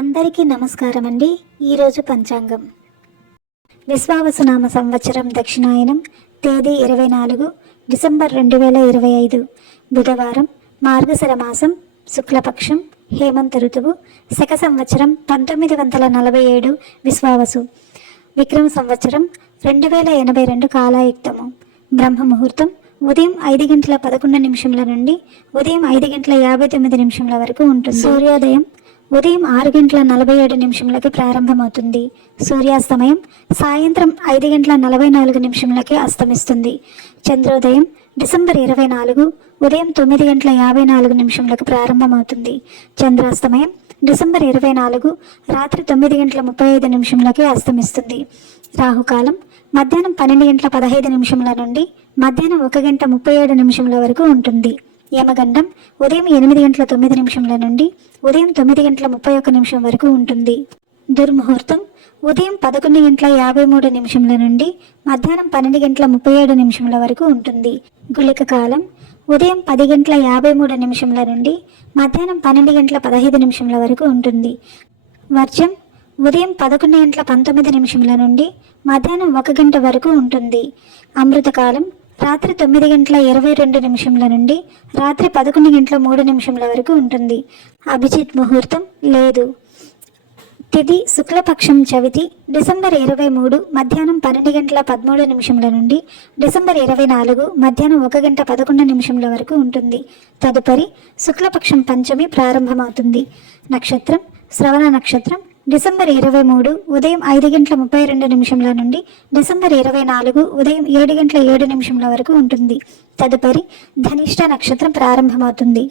అందరికీ నమస్కారం అండి. ఈరోజు పంచాంగం విశ్వావసునామ సంవత్సరం దక్షిణాయనం తేదీ 24 డిసెంబర్ 2025 బుధవారం, మార్గశిర మాసం, శుక్లపక్షం, హేమంత ఋతువు, శక సంవత్సరం 1947 విశ్వావసు, విక్రమ సంవత్సరం 2082 కాలాయుక్తము. బ్రహ్మ ముహూర్తం ఉదయం 5:11 నుండి ఉదయం 5:59 వరకు ఉంటుంది. సూర్యోదయం ఉదయం 6:47 ప్రారంభమవుతుంది. సూర్యాస్తమయం సాయంత్రం 5:44 అస్తమిస్తుంది. చంద్రోదయం డిసెంబర్ 24 ఉదయం 9:54 ప్రారంభమవుతుంది. చంద్రాస్తమయం డిసెంబర్ 24 రాత్రి 9:35 అస్తమిస్తుంది. రాహుకాలం మధ్యాహ్నం 12:15 నుండి మధ్యాహ్నం 1:37 వరకు ఉంటుంది. యమగండం ఉదయం 8:09 నుండి ఉదయం 9:31 వరకు ఉంటుంది. దుర్ముహూర్తం ఉదయం 11:53 నుండి మధ్యాహ్నం 12:37 వరకు ఉంటుంది. గుళిక కాలం ఉదయం 10:53 నుండి మధ్యాహ్నం 12:15 వరకు ఉంటుంది. వర్జం ఉదయం 11:19 నుండి మధ్యాహ్నం 1 గంట వరకు ఉంటుంది. అమృతకాలం రాత్రి 9:22 నుండి రాత్రి 11:03 వరకు ఉంటుంది. అభిజిత్ ముహూర్తం లేదు. తిథి శుక్లపక్షం చవితి డిసెంబర్ 23 మధ్యాహ్నం 12:13 నుండి డిసెంబర్ 24 మధ్యాహ్నం 1:11 వరకు ఉంటుంది. తదుపరి శుక్లపక్షం పంచమి ప్రారంభమవుతుంది. నక్షత్రం శ్రవణ నక్షత్రం డిసెంబర్ 23 ఉదయం 5:32 నుండి డిసెంబర్ 24 ఉదయం 7:07 వరకు ఉంటుంది. తదుపరి ధనిష్ట నక్షత్రం ప్రారంభమవుతుంది.